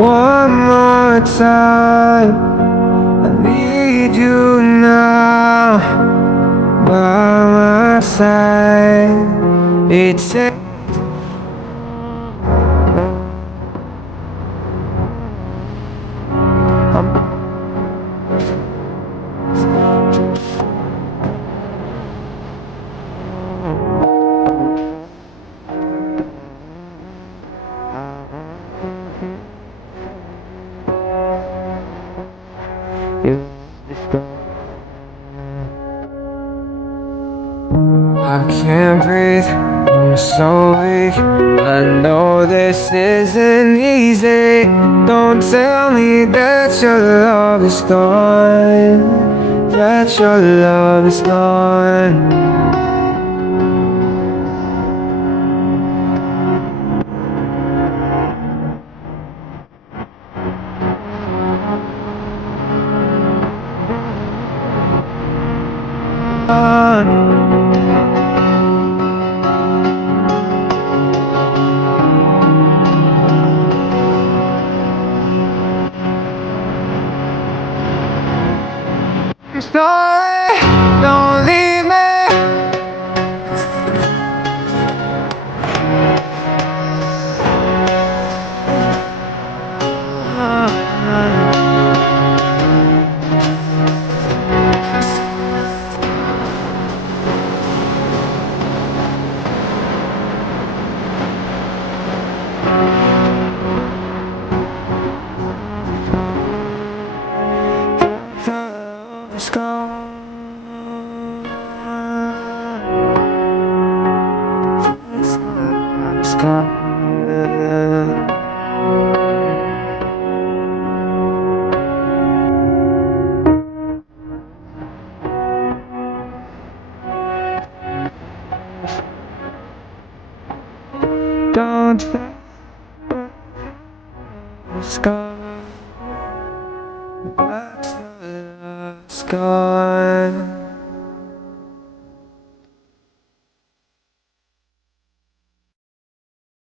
One more time, I need you now by my side. It's I can't breathe, I'm so weak. I know this isn't easy. Don't tell me that your love is gone, that your love is gone. I'm sorry, don't leave me. It's gone. It's gone. Don't think it's gone. It's gone.